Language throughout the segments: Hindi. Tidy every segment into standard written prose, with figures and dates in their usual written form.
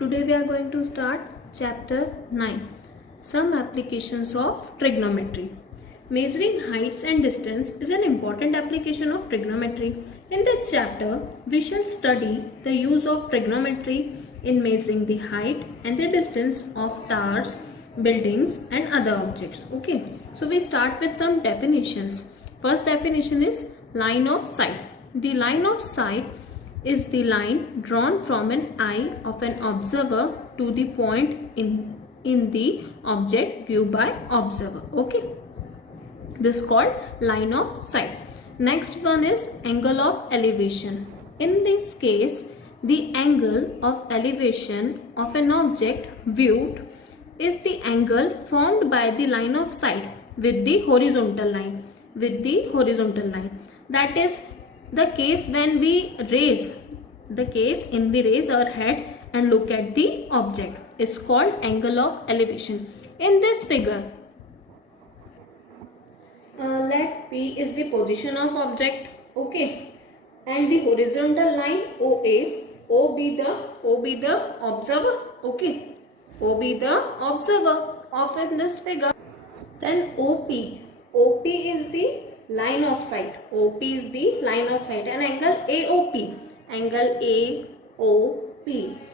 Today we are going to start chapter 9. Some applications of trigonometry. Measuring heights and distance is an important application of trigonometry. In this chapter, we shall study the use of trigonometry in measuring the height and the distance of towers, buildings and other objects. Okay, so we start with some definitions. First definition is line of sight. The line of sight is the line drawn from an eye of an observer to the point in the object viewed by observer. Okay, this is called line of sight. Next one is angle of elevation. In this case, the angle of elevation of an object viewed is the angle formed by the line of sight with the horizontal line. That is the case when we raise our head and look at the object. It's called angle of elevation. In this figure, let P is the position of object, okay, and the horizontal line OA, O be the observer, okay, O be the observer of in this figure. Then OP is the line of sight, and angle AOP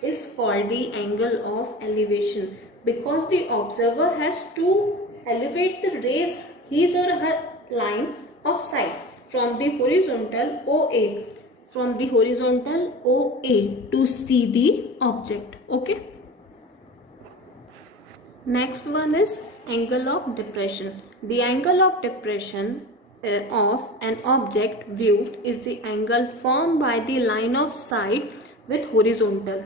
is called the angle of elevation because the observer has to elevate the raise his or her line of sight from the horizontal OA to see the object. Okay. Next one is angle of depression. The angle of depression of an object viewed is the angle formed by the line of sight with horizontal.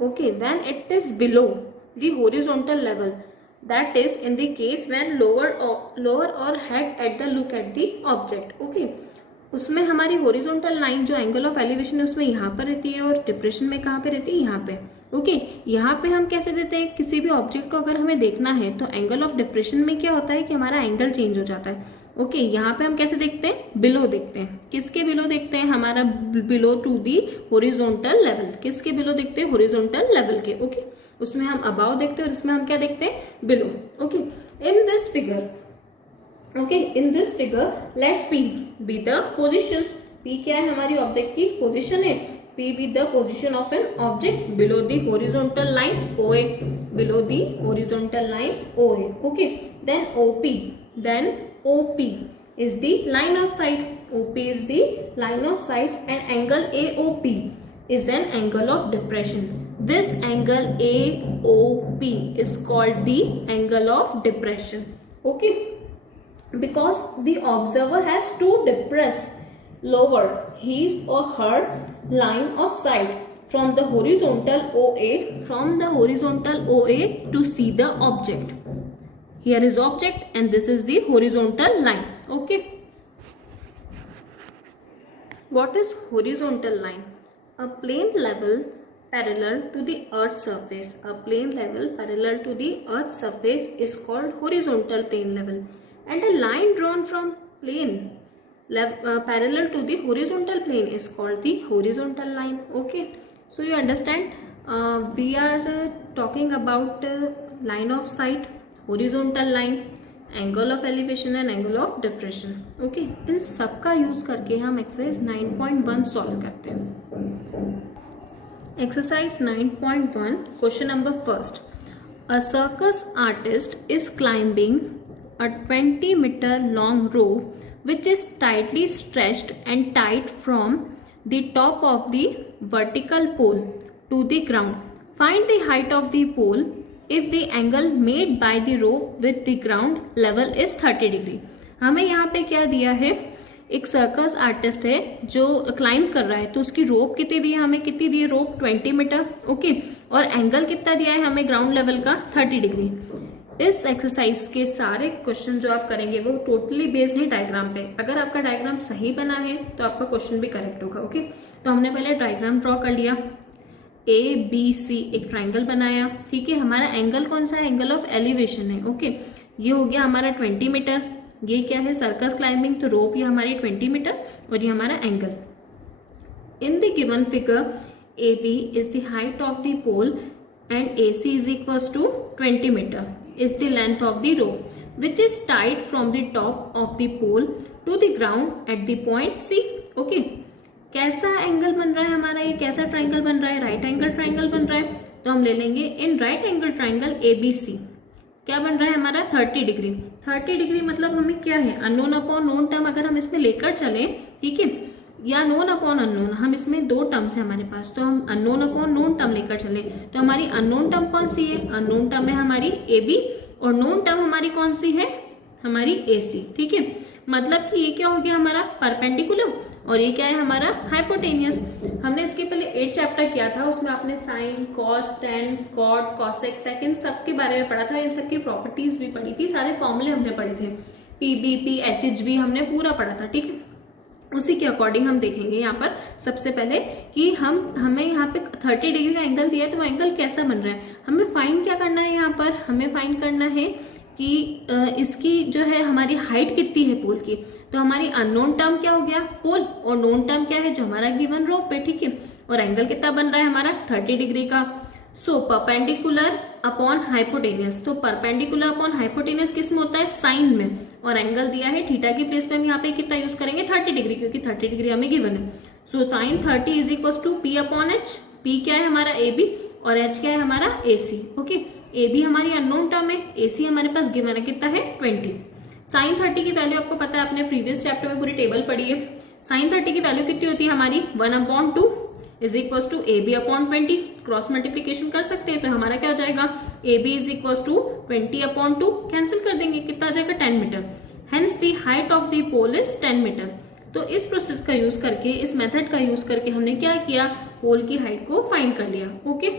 Okay, when it is below the horizontal level, that is in the case when lower or head at the look at the object. Okay, उसमें हमारी horizontal line जो angle of elevation है उसमें यहाँ पर रहती है और depression में कहाँ पे रहती है, यहाँ पे. ओके, यहाँ पे हम कैसे देते हैं, किसी भी ऑब्जेक्ट को अगर हमें देखना है तो एंगल ऑफ डिप्रेशन में क्या होता है कि हमारा एंगल चेंज हो जाता है. ओके, यहाँ पे हम कैसे देखते हैं, बिलो देखते हैं. किसके बिलो देखते हैं, हमारा below to the horizontal level. किसके बिलो देखते हैं, होरिजोनटल लेवल के. ओके, उसमें हम अबाव देखते हैं और इसमें हम क्या देखते हैं, below. Okay, in this figure let P be the position. P क्या है, हमारी ऑब्जेक्ट की पोजिशन है. P be the position of an object below the horizontal line OA. Okay, then OP is the line of sight. And angle AOP is an angle of depression. This angle AOP is called the angle of depression. Okay, because the observer has to lower his or her line of sight from the horizontal OA to see the object. Here is object and this is the horizontal line. Okay, what is horizontal line? A plane level parallel to the earth's surface. Is called horizontal plane level, and a line drawn from plane parallel to the horizontal plane is called the horizontal line. Okay, so you understand, we are talking about line of sight, horizontal line, angle of elevation and angle of depression. Okay, इन सब का यूज करके हम एक्सरसाइज 9.1 सॉल्व करते हैं. Exercise 9.1 question number first. A circus artist is climbing a 20-meter long rope which is tightly stretched and tied from the top of the vertical pole to the ground. Find the height of the pole if the angle made by the rope with the ground level is 30 degree. हमें यहाँ पे क्या दिया है, एक सर्कस आर्टिस्ट है जो क्लाइंब कर रहा है, तो उसकी रोप कितनी दी है, हमें कितनी दी है, रोप 20 मीटर. ओके, और एंगल कितना दिया है हमें ग्राउंड लेवल का, 30 डिग्री. इस एक्सरसाइज के सारे क्वेश्चन जो आप करेंगे वो टोटली बेस्ड है डायग्राम पे. अगर आपका डायग्राम सही बना है तो आपका क्वेश्चन भी करेक्ट होगा. ओके, तो हमने पहले डायग्राम ड्रॉ कर लिया. ABC एक ट्राइंगल बनाया. ठीक है, हमारा एंगल कौन सा है, एंगल ऑफ एलिवेशन है. ओके, ये हो गया हमारा 20 मीटर. ये क्या है, सर्कस क्लाइंबिंग, तो रोप ये हमारी 20 मीटर और ये हमारा angle. In the given figure AB is the height of the pole and AC is equals to 20 meter is the length of the rope which is tied from the top of the pole to the ground at the point C. Okay, कैसा एंगल बन रहा है हमारा, ये कैसा ट्राइंगल बन रहा है, राइट एंगल ट्राइंगल बन रहा है। तो हम ले लेंगे in right angle triangle ABC क्या बन रहा है हमारा 30 डिग्री। 30 डिग्री मतलब हमें क्या है, अननोन अपॉन नोन टर्म अगर हम इसमें लेकर चले, ठीक है, या नोन अपॉन अननोन, हम इसमें दो टर्म्स है हमारे पास, तो हम अननोन अपॉन नोन टर्म लेकर चले तो हमारी अननोन टर्म कौन सी है, अननोन टर्म है हमारी AB और नोन टर्म हमारी कौन सी है, हमारी AC। ठीक है, मतलब कि ये क्या हो गया हमारा परपेंडिकुलर और ये क्या है हमारा हाइपोटेनियस। हमने इसके पहले 8 चैप्टर किया था, उसमें आपने sine, cos, tan, cot, cosec, sec इन सब के बारे में पढ़ा था, इन सब की प्रॉपर्टीज भी पढ़ी थी, सारे फॉर्मूले हमने पढ़े थे, PBP, HHB हमने पूरा पढ़ा था। ठीक है, उसी के अकॉर्डिंग हम देखेंगे यहाँ पर सबसे पहले कि हमें यहाँ पे 30 डिग्री का एंगल दिया है तो वो एंगल कैसा बन रहा है। हमें फाइंड क्या करना है, यहाँ पर हमें फाइंड करना है कि इसकी जो है हमारी हाइट कितनी है पोल की। तो हमारी अननोन टर्म क्या हो गया पोल और नोन टर्म क्या है जो हमारा गिवन रोप है। ठीक है, और एंगल कितना बन रहा है हमारा 30 डिग्री का। सो परपेंडिकुलर अपॉन हाइपोटेनियस, तो परपेंडिकुलर अपॉन हाइपोटेनियस किस में होता है, साइन में, और एंगल दिया है थीटा की प्लेस में हम यहाँ पे कितना यूज करेंगे 30 डिग्री, क्योंकि 30 डिग्री हमें गिवन है। So sine 30 is equal to P upon H। P क्या है हमारा AB और H क्या है हमारा AC। ओके, AB हमारी अननोन टर्म है, AC हमारे पास गिवन है कितना है 20। साइन 30 की वैल्यू आपको पता है, आपने प्रीवियस चैप्टर में पूरी टेबल पढ़ी है। साइन 30 की वैल्यू कितनी होती है हमारी 1/2 is equal to AB upon 20। Cross multiplication कर सकते हैं तो हमारा क्या हो जाएगा AB is equal to 20/2, cancel कर देंगे कितना आ जाएगा 10 metre. Hence the height of the pole is 10 metre. तो इस प्रोसेस का यूज करके, इस मेथड का यूज करके हमने क्या किया, पोल की हाइट को फाइंड कर लिया। Okay,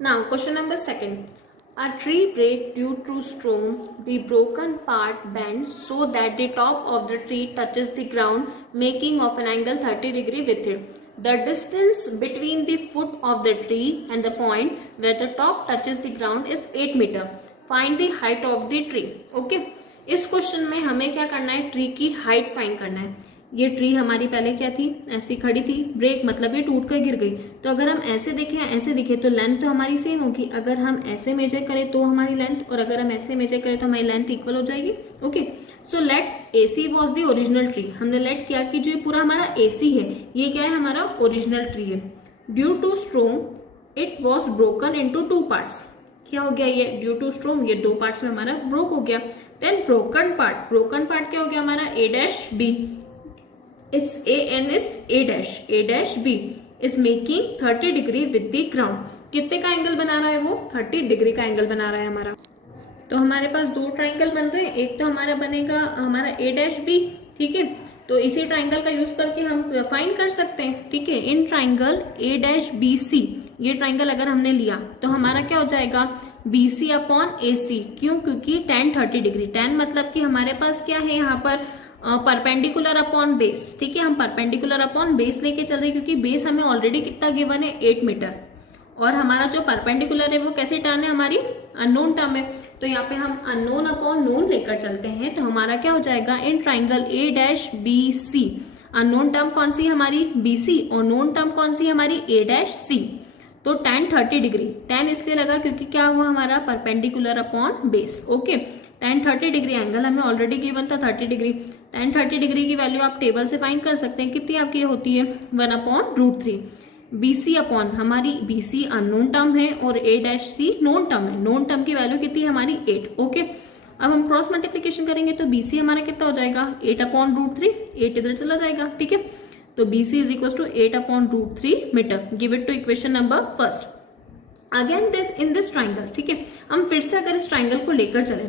now question number 2। A tree break due to storm, the broken part bends so that the top of the tree touches the ground, making of an angle 30 degree with it. The distance between the foot of the tree and the point where the top touches the ground is 8 meter. Find the height of the tree. Okay, इस क्वेश्चन में हमें क्या करना है, ट्री की हाइट फाइंड करना है। ये ट्री हमारी पहले क्या थी, ऐसी खड़ी थी, ब्रेक मतलब ये टूट कर गिर गई। तो अगर हम ऐसे देखें ऐसे दिखे तो लेंथ तो हमारी सेम होगी। अगर हम ऐसे मेजर करें तो हमारी लेंथ, और अगर हम ऐसे मेजर करें तो हमारी लेंथ इक्वल हो जाएगी। Okay, so let AC was the original tree. हमने लेट किया कि जो पूरा हमारा AC है ये क्या है हमारा ओरिजिनल ट्री है। Due to storm it was broken into 2 parts. क्या हो गया ये, ड्यू टू स्ट्रोम ये 2 पार्ट्स में हमारा ब्रोक हो गया। देन ब्रोकन पार्ट क्या हो गया हमारा A-B, its A and its A-B is making 30 degree with the ground. कितने का एंगल बना रहा है वो 30 डिग्री का एंगल बना रहा है हमारा। तो हमारे पास 2 ट्राइंगल बन रहे हैं, एक तो हमारा बनेगा हमारा A-B। ठीक है, तो इसी ट्राइंगल का यूज करके हम फाइंड कर सकते हैं। ठीक है, इन ट्राइंगल A-BC ये ट्राइंगल अगर हमने लिया तो हमारा क्या हो जाएगा BC अपॉन AC। क्यों, क्योंकि tan 30 डिग्री, tan मतलब कि हमारे पास क्या है यहाँ पर परपेंडिकुलर अपॉन बेस। ठीक है, हम परपेंडिकुलर अपॉन बेस लेके चल रहे हैं क्योंकि बेस हमें ऑलरेडी कितना गिवन है 8 मीटर, और हमारा जो परपेंडिकुलर है वो कैसे टर्म है हमारी अननोन टर्म है। तो यहाँ पे हम अननोन अपॉन नोन लेकर चलते हैं तो हमारा क्या हो जाएगा in triangle A-BC unknown term कौन सी हमारी BC और नोन टर्म कौन सी हमारी A-C। तो tan 30 डिग्री, tan इसलिए लगा क्योंकि क्या हुआ हमारा perpendicular upon base. Okay, tan 30 degree angle हमें ऑलरेडी गिवन था 30 डिग्री। tan 30 डिग्री की वैल्यू आप टेबल से फाइंड कर सकते हैं, कितनी आपकी होती है 1/√3। BC अपॉन हमारी BC अननोन टर्म है और A-C नोन टर्म है, नोन टर्म की वैल्यू कितनी है हमारी 8। ओके, अब हम क्रॉस मल्टीप्लीकेशन करेंगे तो BC हमारा कितना हो जाएगा 8/√3, 8 इधर चला जाएगा। ठीक है, तो BC is equal to 8/√3 metre. Give it to equation number 1। Again this in this triangle. ठीक है, हम फिर से अगर इस ट्राइंगल को लेकर चले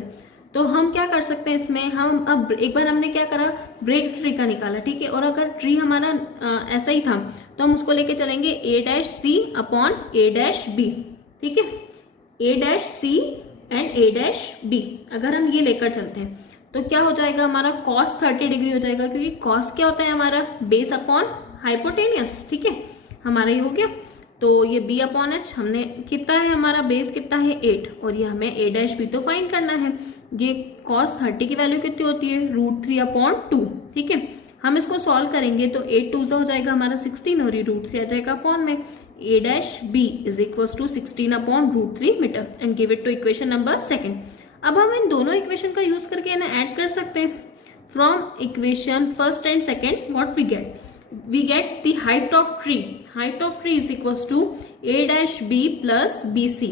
तो हम क्या कर सकते हैं इसमें, हम अब एक बार हमने क्या करा ब्रेक ट्री का निकाला। ठीक है, और अगर ट्री हमारा ऐसा ही था तो हम उसको लेके चलेंगे A-C अपॉन A-B। ठीक है, A-C एंड A-B अगर हम ये लेकर चलते हैं तो क्या हो जाएगा हमारा cos 30 डिग्री हो जाएगा, क्योंकि cos क्या होता है हमारा बेस अपॉन हाइपोटेनियस। ठीक है, हमारा ये हो गया। तो ये B अपॉन H हमने कितना है हमारा बेस कितना है 8, और ये हमें A-B तो फाइंड करना है। ये cos 30 की वैल्यू कितनी होती है √3/2। ठीक है, हम इसको सॉल्व करेंगे तो 8 2 हो जाएगा हमारा 16 और ये √3 आ जाएगा अपॉन में। a-b is equal to 16 upon √3 metre and give it to equation number 2। अब हम इन दोनों इक्वेशन का यूज करके ना ऐड कर सकते हैं। From equation first and second what we get the height of tree. Height of tree is equals to a-b plus bc.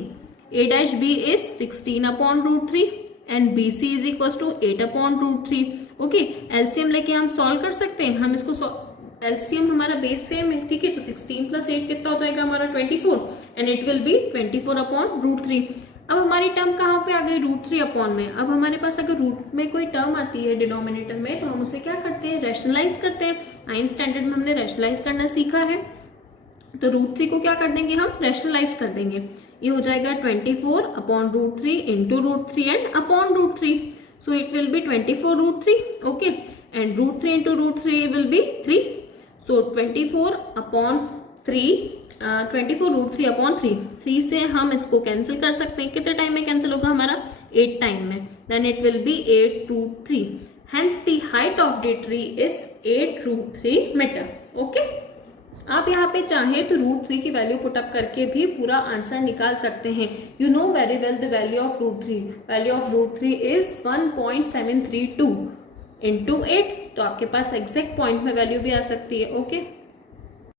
a-b is 16 upon √3 and bc is equals to 8 upon √3. Okay, LCM लेके हम सॉल्व कर सकते हैं। हम इसको एलसीएम हमारा बेस सेम है, ठीक है, तो 16 प्लस 8 कितना हो जाएगा हमारा 24 and it will B 24 upon √3। अब हमारी टर्म कहाँ पे आ गई √3 अपॉन में। अब हमारे पास अगर रूट में कोई टर्म आती है डिनोमिनेटर में तो हम उसे क्या करते हैं, रैशनलाइज करते हैं। 9th स्टैंडर्ड में हमने रैशनलाइज करना सीखा है, तो √3 को क्या कर देंगे हम, रैशनलाइज कर देंगे। ये हो जाएगा 24 upon √3 into √3 and upon √3, so it will B 24 √3, okay, and √3 into √3 will be 3, so 24 upon 3 24 √3 upon 3 से हम इसको कैंसिल कर सकते हैं। कितने टाइम में कैंसिल होगा हमारा, 8 टाइम में, then it will be 8 √3, hence the height of the tree is 8 √3 metre. Okay, आप यहाँ पे चाहे तो √3 की वैल्यू पुटअप करके भी पूरा आंसर निकाल सकते हैं। You know very well the value of √3, value of √3 is 1.732 into 8, तो आपके पास एग्जैक्ट पॉइंट में वैल्यू भी आ सकती है। ओके